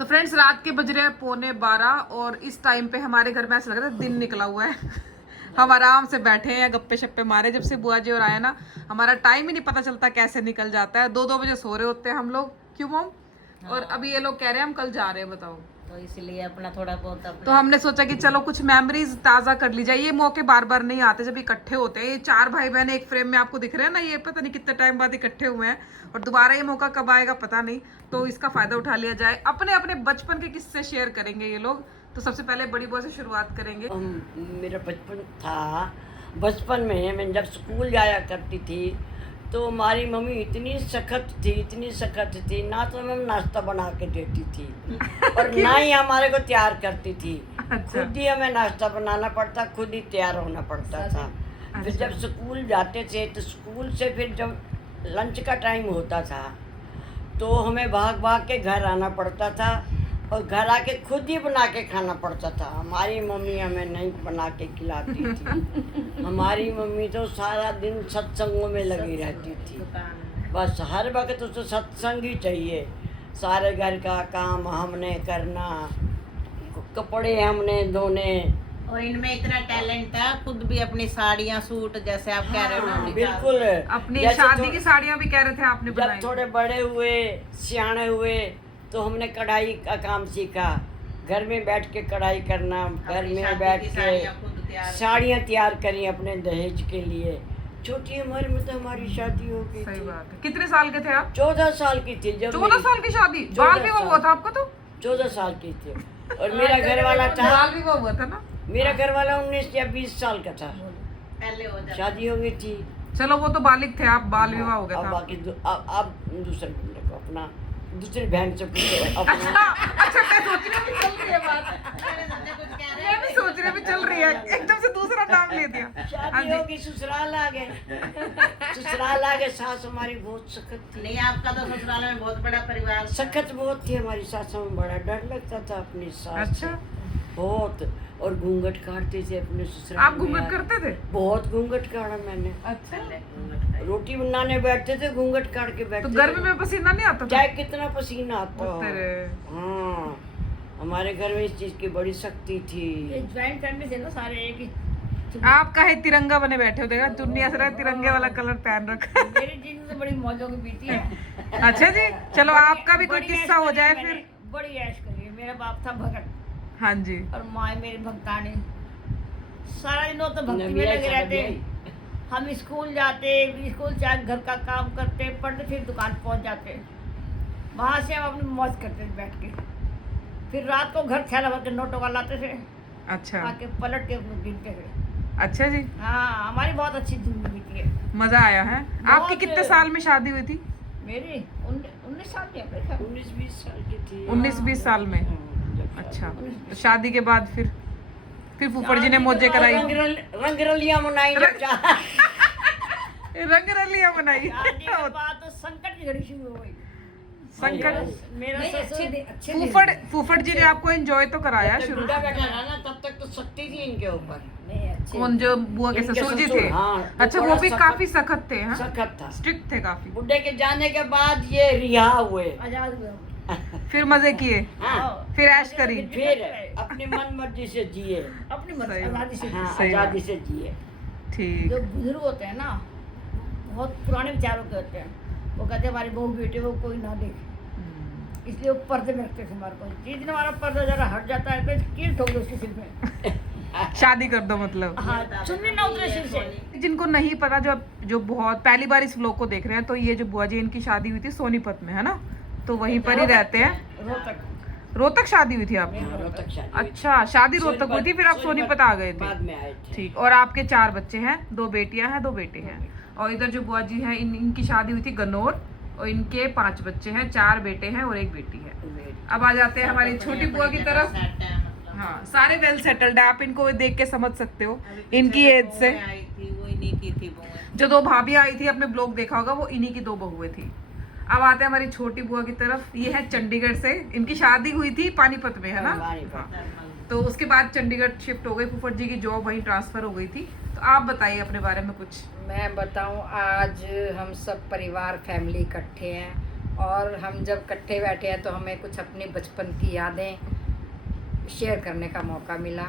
तो फ्रेंड्स रात के बज रहे हैं 11:15 और इस टाइम पे हमारे घर में ऐसा लग रहा है दिन निकला हुआ है। हम आराम से बैठे हैं, गप्पे शप्पे मारे। जब से बुआ जी और आए ना, हमारा टाइम ही नहीं पता चलता कैसे निकल जाता है। 2-2 बजे सो रहे होते हैं हम लोग, क्यों मम? और अभी ये लोग कह रहे हैं हम कल जा रहे हैं, बताओ। तो इसलिए अपना थोड़ा बहुत तो हमने सोचा कि चलो कुछ मेमोरीज ताजा कर ली जाए। ये मौके बार बार नहीं आते जब इकट्ठे होते हैं। ये 4 भाई बहन एक फ्रेम में आपको दिख रहे हैं ना, ये पता नहीं कितने टाइम बाद इकट्ठे हुए हैं और दोबारा ये मौका कब आएगा पता नहीं। तो इसका फायदा उठा लिया जाए। अपने अपने बचपन के किस्से शेयर करेंगे ये लोग। तो सबसे पहले बड़ी बुआ से शुरुआत करेंगे। मेरा बचपन था, बचपन में मैं जब स्कूल जाया करती थी तो हमारी मम्मी इतनी सख्त थी, ना तो हमें नाश्ता बना के देती थी और ना ही हमारे को तैयार करती थी। अच्छा। खुद ही हमें नाश्ता बनाना पड़ता, खुद ही तैयार होना पड़ता था। फिर जब स्कूल जाते थे तो स्कूल से फिर जब लंच का टाइम होता था तो हमें भाग भाग के घर आना पड़ता था और घर आके खुद ही बना के खाना पड़ता था। हमारी मम्मी हमें नहीं बना के खिलाती थी। हमारी मम्मी तो सारा दिन सत्संगों में लगी रहती थी, बस हर वक्त उसको सत्संग ही चाहिए। सारे घर का काम हमने करना, कपड़े हमने धोने। और इनमें इतना टैलेंट था, खुद भी अपनी साड़ियाँ सूट जैसे आप कह रहे हो ना, बिल्कुल अपनी जैसे शादी की साड़ियाँ भी कह रहे थे आपने जब बनाई। थोड़े बड़े हुए, सियाने हुए तो हमने कढ़ाई का काम सीखा। घर में बैठ के कढ़ाई करना, घर में बैठ के साड़ियाँ तैयार करी अपने दहेज के लिए। छोटी उम्र में तो हमारी शादी हो गई सही थी। बात है। कितने साल के थे आप? 14 साल की थी जब 14 साल की शादी? 14 बाल विवाह हुआ था आपका? तो 14 साल की थी और मेरा घर वाला था, बाल विवाह हुआ था ना? मेरा घर वाला 19 या 20 साल का था, पहले हो जाता। शादी हो गई थी। चलो वो तो बालिग थे, आप बाल विवाह हो गया अब था। बाकी अब दूसरे बंदे को अपना दूसरी बहन से पूछो अपना। अच्छा मैं सोच रही हूँ चल रही है बात, मैं भी सोच रही हूँ चल रही है, एकदम से दूसरा नाम ले दिया। हाँ शादी जी। होगी, ससुराल आ गए। ससुराल आ गए, सास हमारी बहुत सख्त थी। नहीं, आपका तो ससुराल में बहुत बड़ा परिवार था। सख्त बहुत थी हमारी सास, में बड़ा डर लगता था अपनी सास से। अच्छा। बहुत। और घूंघट काटते थे अपने ससुराल आप में घूंघट आके। करते थे? बहुत घूंघट काटा मैंने। अच्छा। रोटी बनाने बैठते थे, घूंघट काट के तो बैठते गर्मी में पसीना नहीं आता था? चाहे कितना पसीना आता हो। तेरे। हाँ, हमारे घर में इस चीज की बड़ी सख्ती थी। ज्वाइंट फैमिली थे ना सारे एक ही। आप काहे तिरंगा बने बैठे हो? देखा चुन्नी ऐसा तिरंगे वाला कलर पहन रखा है। मेरी जिंदगी तो बड़ी मौजों की बीती है। अच्छा जी, चलो आपका भी कोई बड़ी किस्सा ऐश हो करी जाए मैंने, फिर। बड़ी ऐश करी है। मेरा बाप था भगत हाँ जी। और माँ मेरी भक्तानी। सारा दिन वो तो भक्ति में नबिया लगे रहते। साहब हम स्कूल जाते, स्कूल से आके घर का काम करते, पढ़ते, फिर दुकान पहुंच जाते। वहाँ से हम अपनी मौज करते थे बैठ के। फिर रात को घर ख्याल होते, नोटों का लाते थे, अच्छा आके पलट के गिनते थे। अच्छा जी, हाँ, हमारी बहुत अच्छी जिंदगी बीती है। मजा आया है। आपकी कितने साल में शादी हुई थी? मेरी 19 साल की है मेरे ख्याल। 19-20 साल की थी। 19-20 साल में? अच्छा। तो शादी के बाद फिर फूफड़ जी ने मोजे कराई, रंगरलियां मनाई। रंगरलियां बनाई। शादी के बाद तो संकट की घड़ी शुरू हो गई। संकट। मेरा ससुर फूफड़ जी ने आपको एंजॉय तो कराया जब शुरू। बुढ़ा बैठा रहा ना तब तक तो सख्ती थी इनके ऊपर। कौन? जो बुआ के इनके ससुर जी ससुर, थे? हाँ, अच्छा, थोड़ा वो भी सख्त- काफी सख्त थे? हाँ, सख्त था। स्ट्रिक्ट थे काफी। बुढ़े के जाने के बाद ये रिहा हुए। आजाद हुए। फिर मजे किए, हाँ, फिर ऐश करी। फिर अपनी मन मर्जी से जिए। अपनी मर्जी, सही बात। आजादी से। हाँ, सही बात। आजादी से जिए। ठीक। जो बुजुर्ग होते हैं ना, बहुत पुराने विचारों के होते हैं। वो कहते हैं हमारी बहू बेटे को कोई ना देखे, इसलिए वो पर्दे में रखते थे हमारे को। जिस दिन हमारा पर्दा जरा हट जाता है तो कील ठोक दो उसके सिर में। शादी कर दो मतलब। हाँ, चुन्नी ना उतरे सिर से। जिनको नहीं पता, जो बहुत पहली बार इस व्लॉग को देख रहे हैं, तो ये जो बुआ जी इनकी शादी हुई थी सोनीपत में, है ना? तो वहीं पर ही रहते हैं। रोहतक। रोहतक शादी हुई थी आपकी? रोहतक शादी हुई। अच्छा, शादी रोहतक हुई थी, फिर आप सोनीपत आ गए थे। बाद में आए थे। ठीक। और आपके 4 बच्चे हैं, 2 बेटियां हैं, 2 बेटे हैं। और इधर जो बुआ जी हैं, इनकी शादी हुई थी गन्नौर और इनके 5 बच्चे हैं, 4 बेटे हैं और 1 बेटी है। अब आ जाते हैं हमारी छोटी बुआ की तरफ। हाँ, सारे वेल सेटल्ड है, आप इनको देख के समझ सकते हो इनकी एज से। वो इन्हीं की थी बहुएं। जो 2 भाभी आई थी, आपने ब्लॉग देखा होगा, वो इन्हीं की 2 बहुएं थी। अब आते हैं हमारी छोटी बुआ की तरफ। ये है चंडीगढ़ से, इनकी शादी हुई थी पानीपत में, है ना? पानीपत। हाँ। तो उसके बाद चंडीगढ़ शिफ्ट हो गई, फूफड़ जी की जॉब वहीं ट्रांसफर हो गई थी। तो आप बताइए अपने बारे में कुछ। मैं बताऊं, आज हम सब परिवार फैमिली इकट्ठे हैं और हम जब इकट्ठे बैठे हैं तो हमें कुछ अपनी बचपन की यादें शेयर करने का मौका मिला।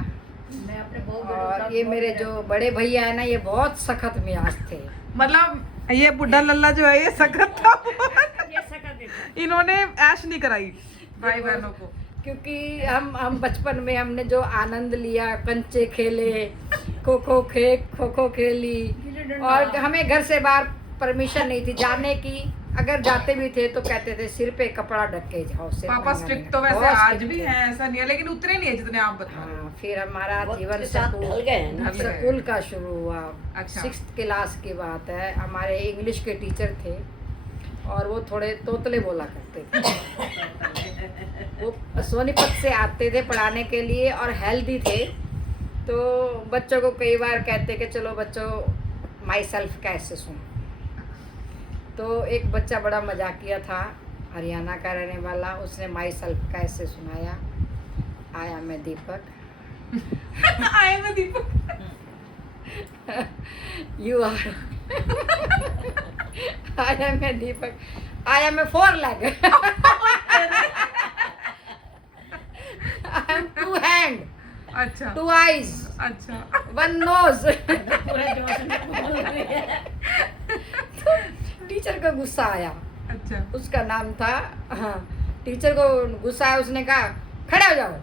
मैं अपने बहू और ये मेरे जो बड़े भैया है ना, ये बहुत सख्त मियाज थे। मतलब ये बुढ़ा लल्ला जो है ये सख्त था, ये सख्त थे। इन्होंने ऐश नहीं कराई भाई बहनों को। क्योंकि हम बचपन में हमने जो आनंद लिया, कंचे खेले, खो खो खेली, और हमें घर से बाहर परमिशन नहीं थी जाने की। अगर जाते भी थे तो कहते थे सिर पे कपड़ा ढक के जाओ। सिर पापा पे स्ट्रिक्ट तो वैसे बहुत आज strict भी थे। हैं, ऐसा नहीं है, लेकिन उतरे नहीं है जितने आप बता रहे हो। हाँ, फिर हमारा जीवन साथ ढल गए हैं ना। स्कूल का शुरू हुआ। अच्छा। 6th क्लास की बात है। हमारे इंग्लिश के टीचर थे और वो थोड़े तोतले बोला करते थे। वो सोनीपत से आते थे पढ़ाने के लिए और हेल्दी थे, तो बच्चों को कई बार कहते कि चलो बच्चों माई सेल्फ कैसे सुनो। तो एक बच्चा बड़ा मजाकिया था, हरियाणा का रहने वाला, उसने माई सेल्फ कैसे सुनाया। आया मैं दीपक, आए मैं दीपक, यू आर आया मैं दीपक, आया मैं 4 leg, आई एम 2 hand, अच्छा 2 eyes, अच्छा 1 nose। पूरे जोश में बोल रही है। टीचर को गुस्सा आया। अच्छा उसका नाम था, हाँ, टीचर को गुस्सा आया। उसने कहा खड़ा हो जाओ।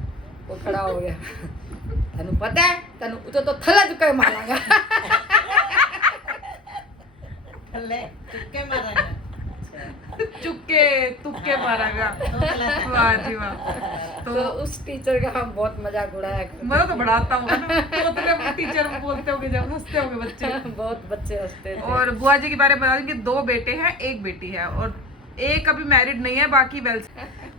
वो खड़ा हो गया। तनु पता है, तनु तो थला चुका मारेगा। ले चुपके मारेगा। चुपके तुक्के मारेगा, वाह जी वाह। तो तो उस टीचर का हम बहुत मजाक उड़ाया करते मैं तो बड़ा आता हूँ ना, तो टीचर बोलते होंगे जब हंसते होंगे बच्चे। थे। बहुत बच्चे हंसते थे। और बुआ जी के बारे में बता दूं कि 2 बेटे हैं, 1 बेटी है, और एक अभी मैरिड नहीं है, बाकी वेल।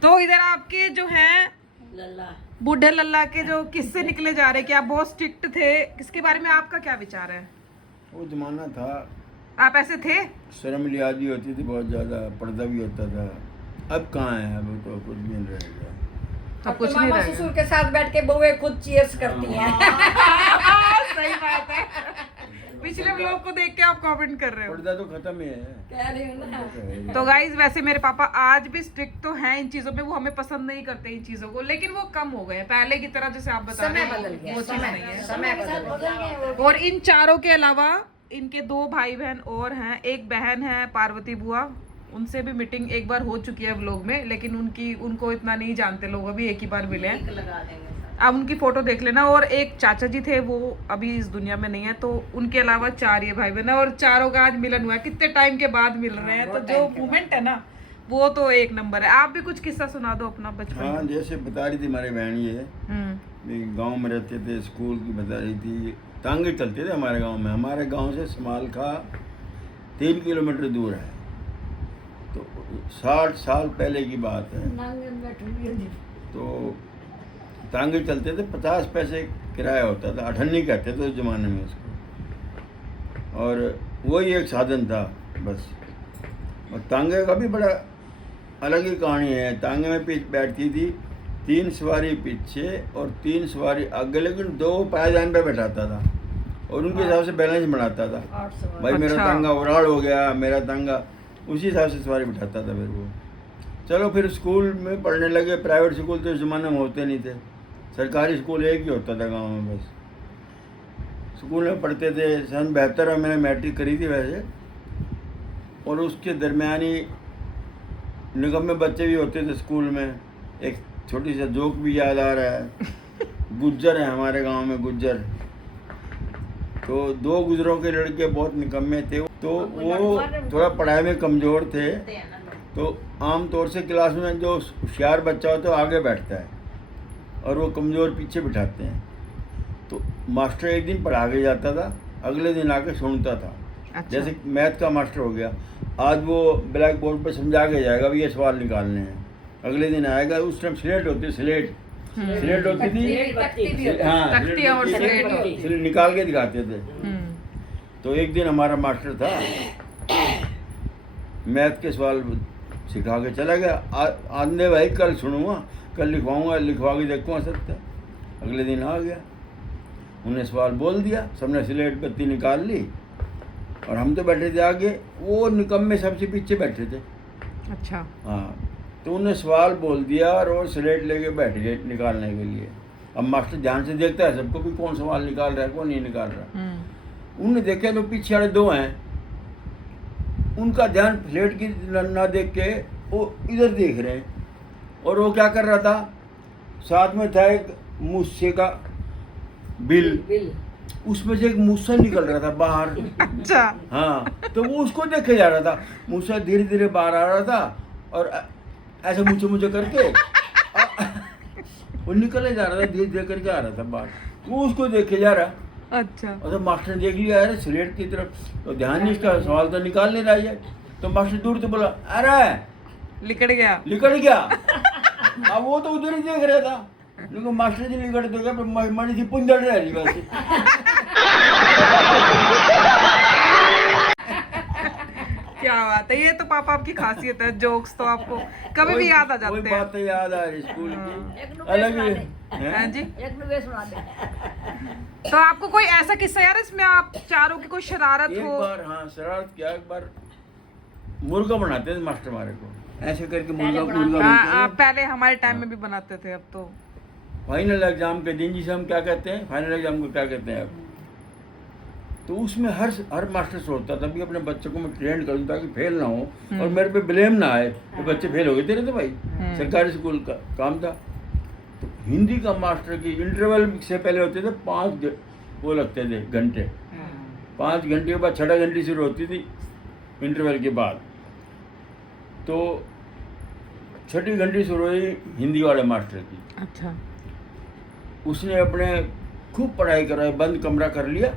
तो इधर आपके जो हैं लल्ला बूढ़े लल्ला के जो किस्से निकले जा रहे कि आप बहुत स्ट्रिक्ट थे, इसके बारे में आपका क्या विचार है? वो जमाना था, आप ऐसे थे? शर्म लिहाज भी होती थी बहुत ज़्यादा, पर्दा भी होता था। अब कहाँ है, अब तो कुछ भी नहीं रह गया। तो अब कुछ तो नहीं मामा रह ससुर के साथ बैठ के बहुएं खुद चीयर्स करती हैं। सही बात है। पिछले व्लॉग को देख के आप कमेंट कर रहे हो। पर्दा तो खत्म ही है। कह रही हूँ ना। तो गाइज वैसे मेरे पापा आज भी स्ट्रिक्ट तो हैं इन चीजों में, वो हमें पसंद नहीं करते इन चीजों को, लेकिन वो कम हो गए हैं। पहले की तरह जैसे आप बता रहे समय हो बदल गया, वो चीज नहीं है। समय बदल गया। और इन चारों के अलावा इनके 2 भाई बहन और हैं, एक बहन है पार्वती बुआ, उनसे भी मीटिंग एक बार हो चुकी है व्लॉग में, लेकिन उनको इतना नहीं जानते लोग, अभी एक ही बार मिले हैं। लगा देंगे। आप उनकी फोटो देख लेना। और एक चाचा जी थे, वो अभी इस दुनिया में नहीं है, तो उनके अलावा 4 ये भाई बहन है, और चारों का आज मिलन हुआ है, कितने टाइम के बाद मिल रहे हैं। तो जो मोमेंट है ना वो तो एक नंबर है। आप भी कुछ किस्सा सुना दो अपना बचपन हाँ, का। जैसे बता रही थी हमारी बहन ये, गांव में रहते थे, स्कूल की बता रही थी, टांगे चलते थे हमारे गांव में। हमारे गांव से समालखा 3 किलोमीटर दूर है। तो 60 साल पहले की बात है। तो टांगे चलते थे, 50 पैसे किराया होता था, अठन्नी कहते थे उस ज़माने में उसको, और वही एक साधन था बस। और टांगे का भी बड़ा अलग ही कहानी है। टांगे में बैठती थी 3 सवारी पीछे और 3 सवारी आगे, लेकिन 2 पायदान पे बैठाता था और उनके हिसाब से बैलेंस बनाता था। भाई मेरा अच्छा। टांगा उराड़ हो गया, मेरा टांगा, उसी हिसाब से सवारी बिठाता था। फिर वो चलो फिर स्कूल में पढ़ने लगे। प्राइवेट स्कूल तो इस ज़माने में होते नहीं थे, सरकारी स्कूल एक ही होता था गांव में बस। स्कूल में पढ़ते थे। सन 72 में मैंने मैट्रिक करी थी वैसे, और उसके दरमियानी निगम में बच्चे भी होते थे स्कूल में। एक छोटी सा जोक भी याद आ रहा है। गुज्जर है हमारे गांव में, गुज्जर। तो 2 गुजरों के लड़के बहुत निकम्मे थे, तो वो थोड़ा पढ़ाई में कमज़ोर थे। तो आम तौर से क्लास में जो होशियार बच्चा होता है वो आगे बैठता है और वो कमज़ोर पीछे बिठाते हैं। तो मास्टर एक दिन पढ़ा के जाता था, अगले दिन आके सुनता था। अच्छा। जैसे मैथ का मास्टर हो गया, आज वो ब्लैक बोर्ड पर समझा के जाएगा भी ये सवाल निकालने हैं। अगले दिन आएगा, उस टाइम स्लेट होती, स्लेट होती थी, हाँ, तख्तियाँ और स्लेट होती। स्लेट निकाल के दिखाते थे। तो एक दिन हमारा मास्टर था, मैथ के सवाल सिखा के चला गया। आंदे भाई कल सुनूंगा, कल लिखवाऊंगा, लिखवा के देखूँगा सत्य। अगले दिन आ गया, उन्हें सवाल बोल दिया, सबने स्लेट बत्ती निकाल ली और हम तो बैठे थे आगे, वो निकम्मे सबसे पीछे बैठे थे। अच्छा। हाँ, तो उन्हें सवाल बोल दिया और वो स्लेट लेके बैठ गए निकालने के लिए। अब मास्टर ध्यान से देखता है सबको भी कौन सवाल निकाल रहा है कौन नहीं निकाल रहा। उन्होंने देखा तो पीछे वाले दो हैं, उनका ध्यान स्लेट की ना देख के वो इधर देख रहे हैं। और वो क्या कर रहा था, साथ में था एक मूसे का बिल, उसमें से एक मूसा निकल रहा था बाहर। अच्छा। हाँ, तो वो उसको देखे जा रहा था। मूसा धीरे धीरे बाहर आ रहा था और ऐसे मुझे मुझे करके वो निकले जा रहा था, धीरे धीरे करके आ रहा था बाहर। वो उसको देखे जा रहा। अच्छा। और तो मास्टर ने देख लिया, अरे स्लेट की तरफ तो ध्यान नहीं, इसका सवाल तो निकाल नहीं रहा है। तो मास्टर दूर से बोला, अरे लिकड़ गया। लिकड़ गया। अब वो तो उधर ही देख रहा था, लेकिन मास्टर जी लिकड़ तो गया, पर मणि थी पुंजड़ रह रही वैसे। क्या बात है, ये तो पापा आपकी खासियत है, जोक्स तो आपको कभी भी याद आ वही जाते हैं। बातें याद आ रही स्कूल एक की, नुक्कड़ अलग सुना ही दे। हैं? हाँ जी। एक नुक्कड़ सुना दे। तो आपको कोई ऐसा किस्सा यार इसमें आप चारों की कोई शरारत एक हो? बार हाँ शरारत किया, एक बार मुर्गा बनाते थे मास्टर हमारे को, ऐसे करके मुर्गा मुर्गा बनते पहले हमारे टाइम में भी बनाते थे, अब तो फाइनल एग्जाम के दिन जिसे हम क्या कहते हैं, फाइनल एग्जाम को क्या कहते हैं अब। तो उसमें हर मास्टर सोचता था भी अपने बच्चों को मैं ट्रेन करूँ ताकि फेल ना हो और मेरे पे ब्लेम ना आए कि बच्चे फेल हो गए तेरे। तो भाई सरकारी स्कूल का काम था। तो हिंदी का मास्टर की इंटरवल से पहले होते थे 5 वो लगते थे घंटे, 5 घंटे के बाद 6 घंटे शुरू होती थी इंटरवल के बाद। तो 6ठी घंटी शुरू हुई हिंदी वाले मास्टर की। अच्छा। उसने अपने खूब पढ़ाई करवाई, बंद कमरा कर लिया,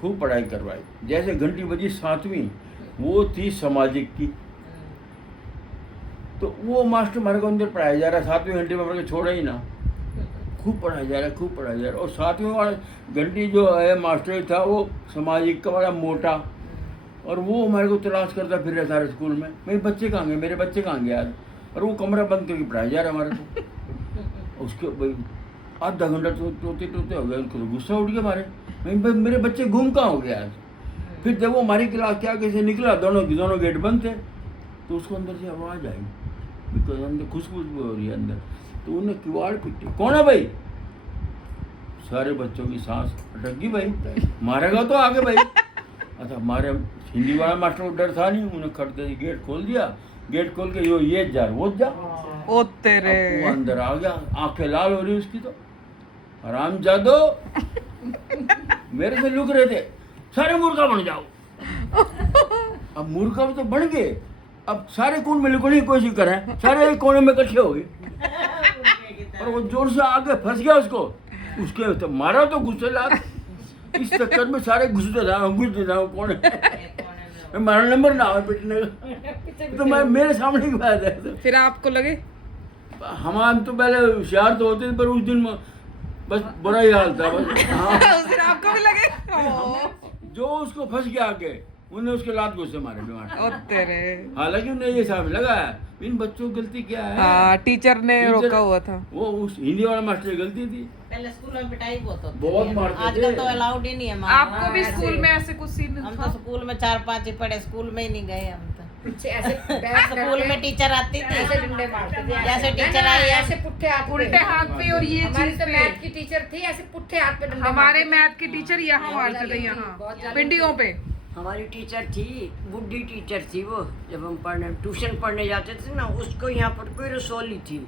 खूब पढ़ाई करवाई। जैसे घंटी बजी 7वीं, वो थी सामाजिक की। तो वो मास्टर हमारे को अंदर पढ़ाया जा रहा है, 7वीं घंटी में हमारे को छोड़ा ही ना, खूब पढ़ाया जा रहा है, खूब पढ़ाया जा रहा है। और 7वीं वाला घंटी जो है मास्टर था वो सामाजिक का बड़ा मोटा, और वो हमारे को तलाश करता फिर रहा सारे स्कूल में, मेरे बच्चे कहाँ गए, मेरे बच्चे कहाँ गए आज। और वो कमरा बंद करके पढ़ाया जा रहा है हमारे को। उसके भाई आधा घंटा टोते टोते हो गया, उनको तो गुस्सा उठ गया हमारे, भाई मेरे बच्चे घूम कहाँ हो गया आज। फिर जब वो हमारी क्लास के आगे से निकला, दोनों गेट बंद थे, तो उसको अंदर से आवाज़ आई, बिकॉज अंदर खुशबू हो रही है अंदर। तो उन्हें किवाड़ पिटी, कौन है भाई। सारे बच्चों की सांस अटक गई, भाई मारेगा तो आगे भाई। अच्छा, हमारे हिंदी वाला मास्टर को डर था नहीं, उन्हें खड़ते ही गेट खोल दिया, गेट खोल के ये जा वो जा, ओ तेरे। वो अंदर आ गया, आंखें लाल हो रही उसकी तो, हराम जादो मेरे से लुक रहे थे, सारे मुर्गा बन जाओ। अब मुर्गा तो बन गए, अब सारे कोने में लुकने की कोशिश करें, सारे एक कोने में इकट्ठे हो गए और वो जोर से आगे फंस गया उसके तो मारा तो गुस्से लाद। इस चक्कर में सारे घुसते जाओ कोने हमारा नंबर ना हो पिटने का। तो मैं मेरे सामने की बात है। फिर आपको लगे? हम तो पहले होशियार तो होते थे, पर उस दिन बस बुरा ही हाल था बस। हाँ, उस दिन आपको भी लगे? जो उसको फंस गया आके, उन्हें उसके लात गुस्से मारे बीमार। ओ तेरे। हालांकि उन्हें ये समझ लगा है इन बच्चों की गलती क्या है। हाँ, टीचर ने टीचर- रोका हुआ था। वो उस हिंदी वाला मास्टर की गलती थी। पहले स्कूल में पिटाई बहुत होती बहुत थी। मारते आजकल थे। तो अलाउड ही नहीं है मारना। आपको भी स्कूल में ऐसे कुछ सीन हम था? तो स्कूल में 4-5 ही पढ़े, स्कूल में ही नहीं गए हम तो। पीछे ऐसे बैठ स्कूल में टीचर आती ऐसे थी, डंडे मारते थे, जैसे ऐसे- टीचर ना, आई है। ऐसे पुट्ठे हाथ पे। उल्टे हाथ पे, और ये हमारी चीज तो पे। मैथ की टीचर थी, ऐसे पुट्ठे हाथ पे डंडे हमारे मारती मैथ की टीचर यहाँ मारते थे, यहाँ पिंडियों पे। हमारी टीचर थी, बुढ़ी टीचर थी वो। जब हम ट्यूशन पढ़ने जाते थे ना, उसको यहाँ पर कोई रसोली थी,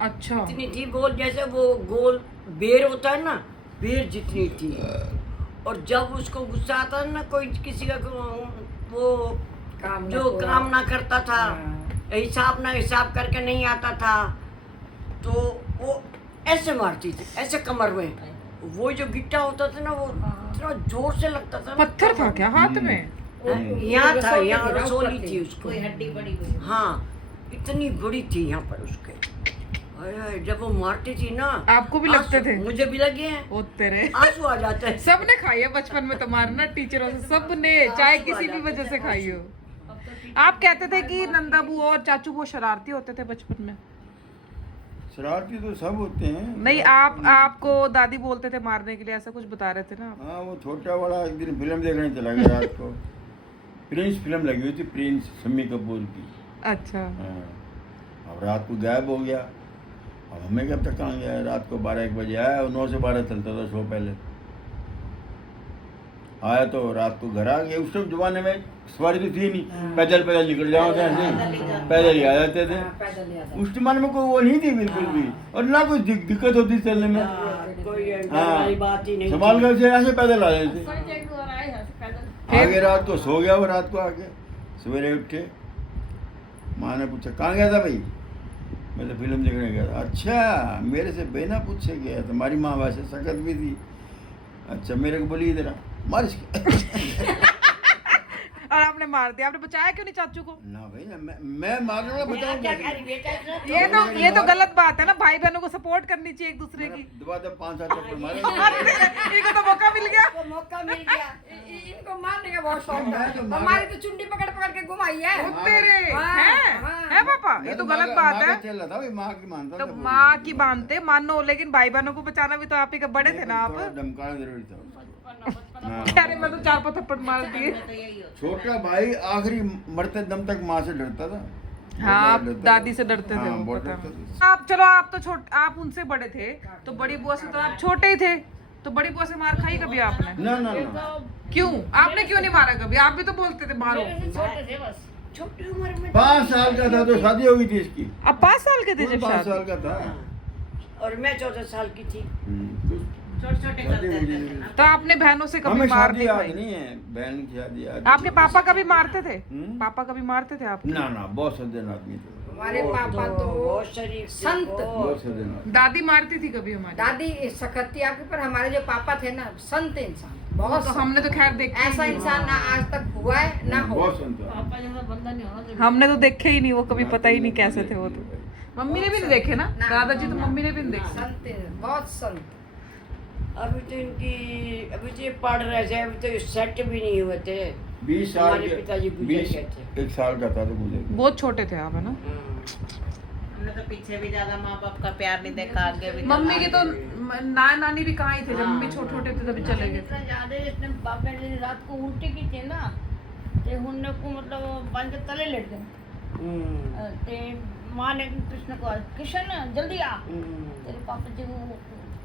अच्छा। इतनी थी गोल, जैसे वो गोल बेर होता है ना, बेर जितनी थी। और जब उसको गुस्सा आता है ना, कोई किसी का वो काम जो काम ना करता था, हिसाब करके नहीं आता था, तो वो ऐसे मारती थी, ऐसे कमर में। वो जो गिट्टा होता था ना, वो इतना जोर से लगता था ना। पत्थर था क्या हाथ में? यहाँ था, यहाँ रसोली थी उसको। कोई हड्डी पड़ी हुई। हाँ, इतनी बड़ी थी यहाँ पर उसके। अरे जब वो मारती थी ना, आपको भी लगते आंसू- थे? मुझे भी लगे हैं, ओ तेरे। आंसू आ जाते हैं। सबने खाई है बचपन में तो मारना टीचरों से, सबने, चाहे किसी भी वजह से खाई हो। आप कहते थे कि नंदाबू और चाचू वो शरारती होते थे बचपन में? शरारती तो सब होते हैं। नहीं, आपको दादी बोलते थे मारने के लिए, ऐसा कुछ बता रहे थे ना आप? हाँ, वो छोटा वाला एक दिन फिल्म देखने चला गया रात को। प्रिंस फिल्म लगी हुई थी, प्रिंस शम्मी कपूर की। अच्छा हाँ। अब रात को गायब हो गया। अब हमें कब तक कहाँ गया, रात को 12-1 बजे आया, 9 से 12 चलता था शो पहले। आया तो रात को घर आ गया। उस टाइम जमाने में सवारी तो थी नहीं, पैदल निकल जाओ थे, पैदल ही आ जाते थे। पैदल ही आता उस जमाने में कोई वो नहीं थी बिल्कुल भी, और ना कोई दिक्कत होती चलने में। कोई डर हाँ, वाली बात ही नहीं संभाल थी। कर से ऐसे पैदल आ जाते। कोई एक दो बार आए हैं पैदल। आगे रात को सो गया वो, रात को आके सवेरे उठे, माँ ने पूछा कहाँ गया था भाई? मैं तो फिल्म देखने गया था। अच्छा, मेरे से बिना पूछे गया? तुम्हारी माँ वैसे सख्त भी थी। अच्छा, मेरे को बोली इधर आ, मार इसके। और आपने मार दिया, आपने बचाया क्यों नहीं चाचू को? ना भाई ना, मैं मारने वाला बताऊँ क्या क्या? करी बेटा इतना ये तो गलत बात है ना, भाई बहनों को सपोर्ट करनी चाहिए एक दूसरे की। दबा 5-7 थप्पड़ मारे। इनको तो मौका मिल गया। को मौका मिल गया। इनको मारने का बहुत शौक मैं तो था। मारा- हमारी तो चुंडी पकड़ पकड़ के घुमाई है। वो तेरे हाँ, हैं हाँ। है पापा, ये तो गलत बात है। चल रहा था भाई, माँ की मानता तो था। माँ की बांधते मानो, लेकिन भाई बहनों को बचाना भी तो आप ही का बड़े थे ना आप। थोड़ा धमकाना जरूरी था। हाँ। कह रहे मैं तो 4-5 थप्पड़ मार दिए। तो यही होता छोटा भाई आखिरी मरते दम तक माँ से डरता था। हाँ, आप बहुत डरता दादी था। से डरते थे, हाँ, वो बहुत पता डरता है। था। आप चलो, आप तो आप उनसे बड़े थे, तो बड़ी बुआ से तो आप छोटे ही थे, तो बड़ी बुआ से मार खाई कभी आपने? ना ना ना, क्यों आपने क्यों नहीं मारा कभी? आप भी तो बोलते थे मारो। मेरे से छोटे थे बस। छोटी उम्र में 5 साल का था तो शादी हो गई थी इसकी। अब 5 साल के थे जब 5 शादी? साल का था। और मैं 14 साल की थी। छोटे छोटे करते थे ना। तो आपने बहनों से कभी हमें मार शादी नहीं याद खाई? नहीं है, बहन की शादी याद। आपके पापा कभी मारते थे? हम्म? पापा कभी मारते थे आप? ना ना, बहुत सज्जन आदमी थे। हमारे पापा तो बहुत शरीफ थे, संत। बहुत सज्जन आदमी। दादी मारती थी कभी हमारी? दादी सख्त थी आपके, पर हमारे जो पापा थे ना, संत इंसान, बहुत तो संत। हमने तो खैर देखे ही ऐसा नहीं। इंसान ना आज तक हुआ है ना हो। बहुत संत आदमी। पापा जैसा बंदा नहीं होना चाहिए। हमने तो देखे ही नहीं, वो कभी पता ही नहीं कैसे थे वो तो। मम्मी ने भी नहीं देखे ना, ना, दादाजी तो ना। मम्मी ने भी नहीं देखे। संत, बहुत संत। अभी तो अभी तो ये पढ़ रहे थे, अभी तो सेट भी नहीं हुए थे। 20 साल हमारे के, पिताजी गुजर 20 गए थे। 1 साल का था तो गुजर गया। बहुत छोटे थे आप, है ना? हमने तो पीछे भी ज्यादा माँ बाप का प्यार नहीं देखा, आगे भी मम्मी के तो नानी भी कहाँ ही थे जब मम्मी छोटे छोटे थे, तभी चले गए थे। ज्यादा इसने बाप ने रात को उल्टी की थी ना, ते हुन्ने को मतलब बांध के तले लेट गए। ते माँ ने कृष्ण को, किशन जल्दी आ, तेरे पापा जी को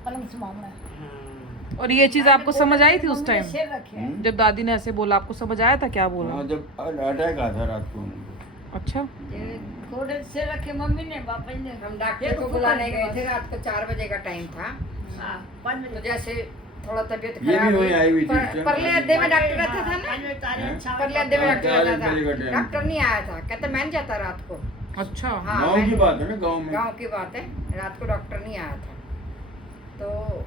पलंग से मामला है। और ये चीज आपको समझ आई थी उस टाइम शेर रखे हैं। जब दादी ने ऐसे बोला? आपको समझ आया था क्या बोला? हाँ, जब अटैक आया था रात को उनको। अच्छा, ये घोड़े से रखे मम्मी ने, पापा जी ने। हम डॉक्टर को बुलाने गए थे, रात को 4 बजे का टाइम था। 5 बजे, तो जैसे थोड़ा तबीयत ये भी खराब वहीं आई हुई थी। परले अड्डे में डॉक्टर रहता था ना, परले अड्डे में डॉक्टर हाँ, रहता 4 बजे का था। टाइम। डॉक्टर नहीं आया था, कहते मैं नहीं जाता रात को। अच्छा। हाँ, गाँव मैं- की बात है ना, गाँव में। गांव की बात है, रात को डॉक्टर नहीं आया था। तो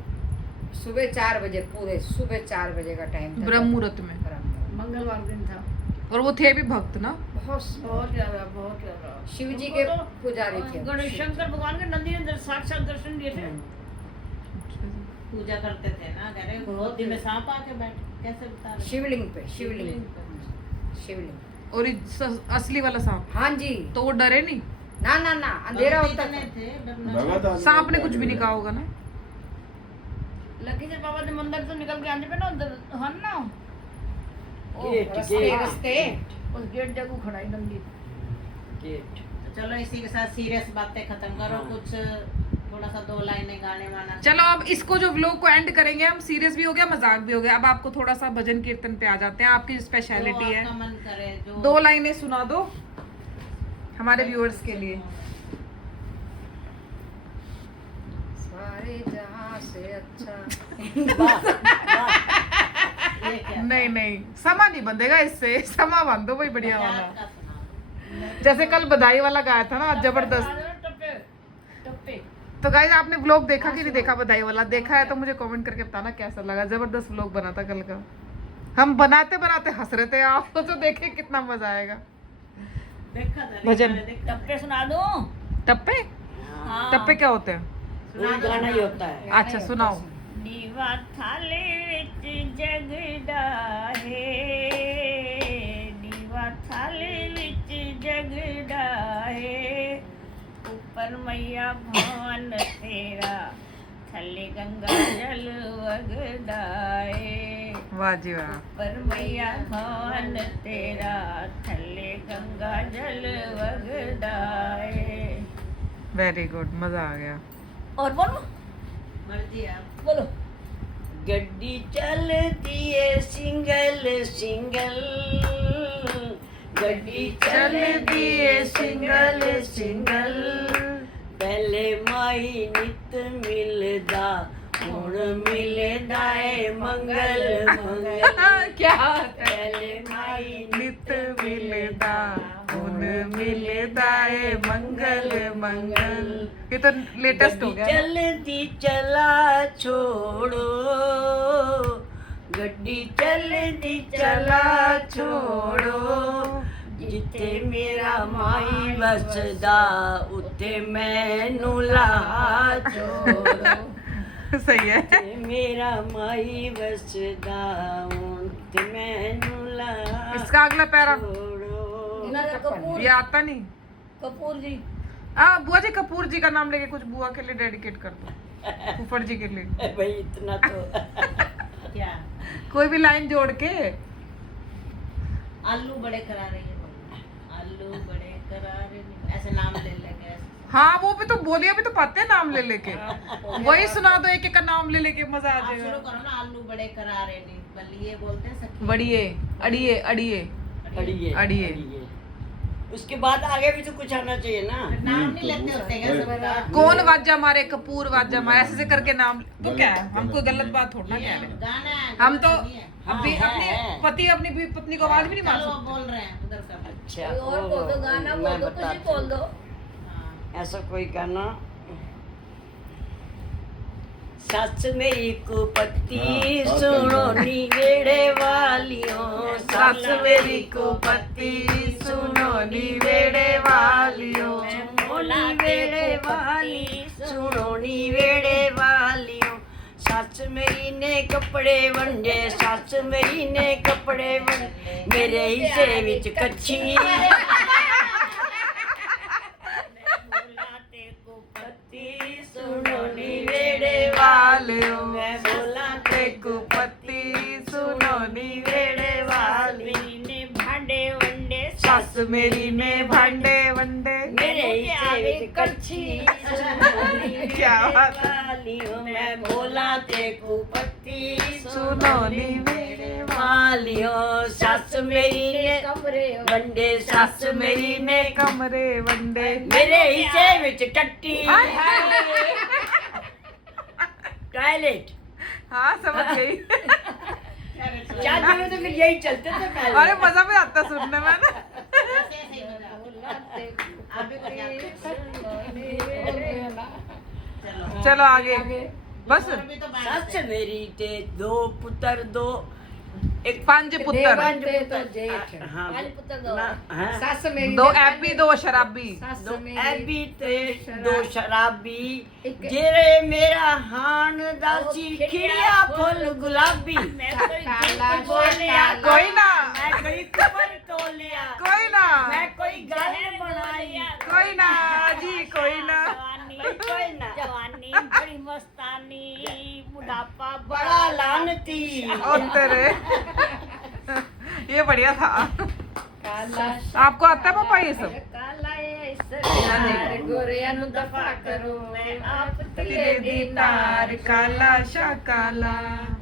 सुबह 4 बजे, पूरे सुबह 4 बजे का टाइम था। ब्रह्म मुहूर्त में। मंगलवार दिन था। और वो थे भी भक्त ना? बहुत बहुत ज्यादा शिव जी के पुजारी थे। गणेश शंकर भगवान के नंदी ने साक्षात दर्शन दिए थे। पूजा करते थे ना, कह रहे गोदी में सांप आके बैठ, कैसे बता रहे? शिवलिंग पे, शिवलिंग शिवलिंग। और ये असली वाला सांप? हाँ जी। तो वो डरे नहीं? ना ना ना, अंधेरा होता इतने था। थे, डरना भगा था। सांप ने कुछ भी नहीं कहा होगा ना? लखीसर बाबा के मंदिर तो निकल के आने पे ना उधर हन ना गेट, रस्ते गेट। रस्ते। उस गेट जगह खड़ा है नंदी। गेट। तो चलो इसी के साथ सीरियस बातें खत्म करो, कुछ थोड़ा सा 2 लाइनें गाने वाना। चलो अब इसको जो व्लॉग को एंड करेंगे हम, सीरियस भी हो गया, मजाक भी हो गया, अब आपको थोड़ा सा भजन कीर्तन पे आ जाते हैं। आपकी स्पेशलिटी जो है, आपका मन करे, जो 2 लाइनें सुना दो हमारे व्यूअर्स के लिए। सारे जहां से अच्छा। ये क्या नहीं नहीं, समा नहीं बंधेगा इससे, समा बांधो भाई बढ़िया मजाक वाला। का सुनाओ। जैसे कल बधाई वाला गाया था ना, जबरदस्त। टप्पे टप्पे। तो गाइस आपने व्लॉग देखा कि नहीं देखा? बधाई वाला देखा है तो मुझे कमेंट करके बताना कैसा लगा। जबरदस्त व्लॉग बना था कल का। हम बनाते बनाते हंस रहे थे, आप तो देखे कितना मजा आएगा। देखा था नहीं, भजन। मैंने देखा। टप्पे सुना दो। टप्पे? हाँ। टप्पे क्या होते हैं? वही गाना ही होता है। अच्छा सुनाओ। दीवा थाले विच जगदा है, दीवा थाले विच जगदा है, ऊपर मैया भान तेरा थल्ले गंगा जल वगदाए वाह जी वाह। पर मैया भवन तेरा थल्ले गंगा जल वगदाए। वेरी गुड, मजा आ गया। और बोलो मर्जी आप बोलो गड्डी चलती है सिंगल सिंगल, गड्डी चलती है सिंगल सिंगल, पहले माई नित मिलदा हुण मिलदा है मंगल मंगल। क्या पहले माई नित मिलदा हुन मिलदा है मंगल मंगल। ये तो लेटेस्ट हो गड्डी गया। चलती चला छोड़ो, गड्डी चलती चला छोड़ो, जिथे मेरा माई बसदा उथे मैनू ला छोड़ो, सही है। जिथे मेरा माई बसदा उथे मैनू ला इसका अगला पैरा छोड़ो। इन्होंने कपूर ये आता नहीं। कपूर जी बुआ जी कपूर जी का नाम लेके कुछ बुआ के लिए डेडिकेट कर दो, फूफड़ जी के लिए भाई इतना तो क्या कोई भी लाइन जोड़ के। आलू बड़े करारे हैं, आलू बड़े करारे हैं। ऐसे नाम ले लेके ऐसे। हाँ वो भी तो बोलिए, अभी तो पाते हैं नाम ले लेके। वही सुना दो एक एक का नाम ले लेके, मजा आ आप शुरू जाएगा। करो ना, आलू बड़े करारे नहीं बल्लिए बोलते हैं सखी। बड़िए अड़िए अड़िए अड़िए अड़िए। अड़िए। उसके बाद आगे भी तो कुछ आना चाहिए ना। नाम नहीं लेते होते क्या सबका? कौन वाजा मारे, कपूर वाजा मारे, ऐसे ऐसे करके नाम तो क्या है, हम कोई गलत बात थोड़ा ना कह रहे हैं। गाना है, हम तो गाना नहीं है। अभी हाँ, अपने है। पति अपनी भी पत्नी को आवाज भी नहीं मार चलो सकते। बोल रहे हैं उधर का। अच्छा कोई और बोल दो, गाना बोल मैं दो, कुछ भी बताती बोल दो। हाँ। ऐसा कोई गाना। सच मेरी कुपति हाँ, सुनो हाँ। नी वेड़े वालियों, सस मेरी को पति सुनो नी वेड़े वालियों। सुनो नी वेड़े वाली, सुनो नी वेड़े वालियों, सस मेरी ने कपड़े वंडे, सस मेरी ने कपड़े वंडे, मेरे हिस्से विच कच्छी सुनो नी वेड़े वालियों मैं बोला ते को पति सुनो नी वेड़े वाली। ने भांडे वंडे सस मेरी ने भांडे वंडे। मेरे हिस्से विच कच्छी क्या बात है। वालियों मैं बोला ते कुपति सुनो नी वेड़े वालियों, सस मेरी ने कमरे वंडे, सस मेरी ने कमरे वंडे। मेरे हिस्से विच टट्टी टॉयलेट। हाँ समझ गई। शादी में तो फिर यही चलते थे पहले। अरे मजा भी आता सुनने में ना। ऐसे ऐसे ही बजाओ। आप भी बजाते हो। चलो चलो आगे बस। अभी तो बाहर सस मेरी ते दो पुत्र दो एक पंज पुत्र, बनते तो जेठ हाँ पांच पुत्र दो ना, हाँ। सस मेरी दो एपी दो शराबी। सस दो मेरी ऐबी ते दो शराबी, एक- जेरे मेरा हान दासी खिड़िया फुल गुलाबी। काला बोलिया कोई ना मैं कोई कमर तोलिया, कोई ना मैं कोई गल बनाई, कोई ना जी कोई ना। कोई ना जवानी बड़ी मस्तानी, बुढ़ापा बड़ा लानती। और तेरे ये बढ़िया था। काला आपको आता है पापा ये सब? काला ये सरदार गोरिया नु दफा करो मैं आप तेरे दी तार काला शा काला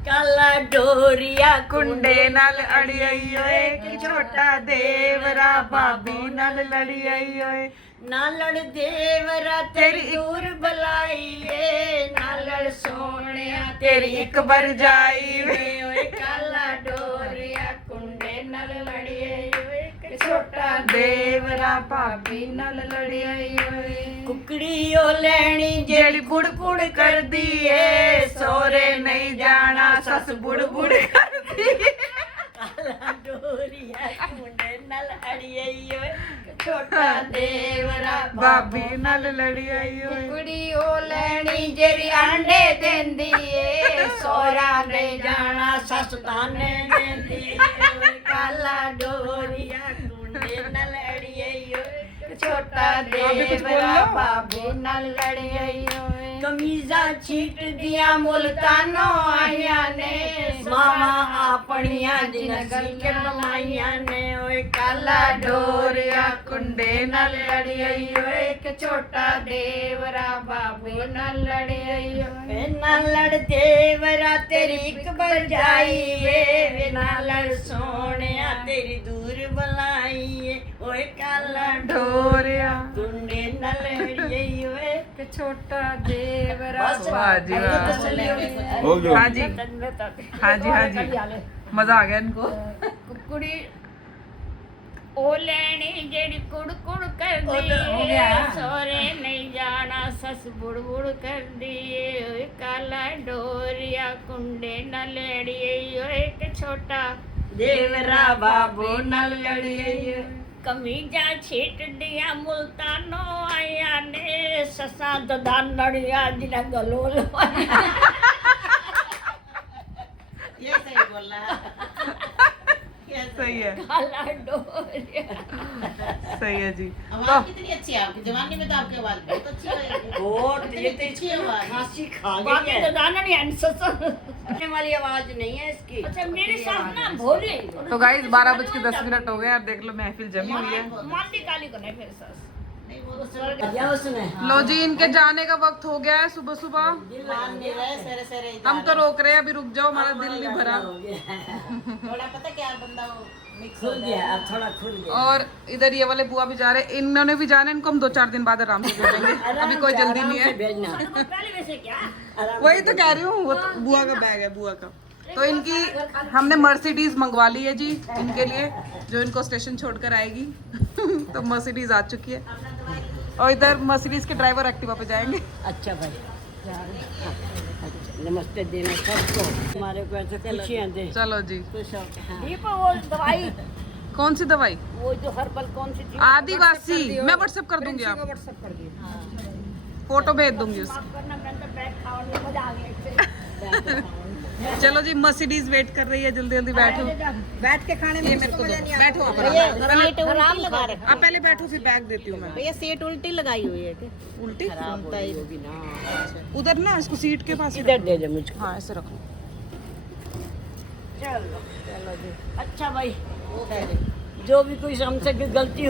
काला डोरिया कुंडे नाल अड़ी आई ओए कि छोटा देवरा भाभी नाल लड़ी आई ओए। नालड़ देवरा तेरी दूर बलाई नालड़ सोनिया तेरी एक बार जाई वे। ओए काला डोरिया कुंडे नल लड़िए छोटा देवरा भाभी नाल लड़ी आई ओए। कुकड़ी ओ लैनी जेड़ी बुड़ बुड़ कर दी है, सोरे नहीं जाना सस बुड़ बुड़ कर दी। काला डोरिया कुंडे नल अड़िए ओए छोटा देवरा भाभी नाल लड़ी आई ओए। कुड़ी ओ लैनी जेरी अंडे देंदी ए सोरा नहीं जाना सस ताने देंदी ओए काला डोरिया कुंडे नल अड़िए ओए छोटा अभी कुछ बोल देवरा लो। बाबू नल लड़िए ओए। कमीजा छीट दिया मुल्तानो आया ने मामा आपनिया जिनगल के बलाइया ने ओए काला डोरिया कुंडे न लड़ियो एक छोटा देवरा बाबू न लड़ियो न लड़ देवरा तेरी एक बजाई वे ना लड़ सोनिया तेरी दूर बलाई ओए काला डोरिया कुंडे न लड़ियो एक छोटा देवरा वाह जी वाह। हो गया। हाँ जी हाँ जी हाँ जी मजा आ गया इनको। कुड़ी ओ लेनी जेड़ी कुड़ कुड़ कर ओ तो हो दी गया। सोरे नहीं जाना सस बुड़ बुड़ कर दिए ओए काला डोरिया कुंडे न लेड़िए ओ एक छोटा देवरा बाबू न लड़ियो कमीजा छीट दिया मुल्तानो आया ने ससा ददान नड़िया जिना गलोल ये सही बोला ये सही है काला डोरिया सही है जी। आवाज कितनी अच्छी है आपकी, जवानी में तो आपकी आवाज बहुत अच्छी है। और ये तो अच्छी आवाज। खांसी खा बाकी गई है ददान नहीं है ससा खाने वाली आवाज नहीं है इसकी अच्छा मेरी सास ना भोली तो गाइस 12:10 हो गए। अब देख लो महफिल जमी हुई है। मांडी काली को नहीं मेरी सास नहीं वो तो स्वर्ग या उसने लो जी इनके जाने का वक्त हो गया है सुबह सुबह। मान नहीं रहे, सरे सरे हम तो रोक रहे हैं, अभी रुक जाओ, हमारा दिल नहीं भरा। थोड़ा पता क्या बंदा वो मिक्स हो खुल गया अब थोड़ा खुल गया और इधर ये वाले बुआ भी जा रहे हैं, इन्होंने भी जाना है। इनको हम 2-4 दिन बाद आराम से भेजेंगे, अभी कोई जल्दी नहीं है। भेजना पहले वैसे क्या वही तो कह रही हूँ, वो तो बुआ का बैग है बुआ का। तो इनकी हमने मर्सिडीज मंगवा ली है जी इनके लिए, जो इनको स्टेशन छोड़कर आएगी। तो मर्सिडीज आ चुकी है और इधर मर्सिडीज के ड्राइवर एक्टिवा पे जाएंगे। अच्छा भाई नमस्ते देना सबको हमारे को ऐसे खुशियाँ दे चलो जी। खुश हो हाँ। दीप वो दवाई कौन सी दवाई? वो जो हर्बल कौन सी थी आदिवासी। मैं व्हाट्सएप कर दूंगी, आप फोटो भेज दूंगी उसकी। माफ करना मैंने तो बैग खाने मजा आ गया इससे चलो जी मर्सिडीज वेट कर रही है, जल्दी जल्दी बैठो। बैठ के खाने में मेरे को बैठो आप सीट उल्टी लगा रहे आप पहले बैठो, फिर बैग देती हूँ मैं। भैया, सीट उल्टी लगाई हुई है क्या? उल्टी होगी ना उधर ना, इसको सीट के पास इधर दे दे मुझको हाँ ऐसे रखो। चलो चलो जी अच्छा भाई जो भी कोई हमसे कोई गलती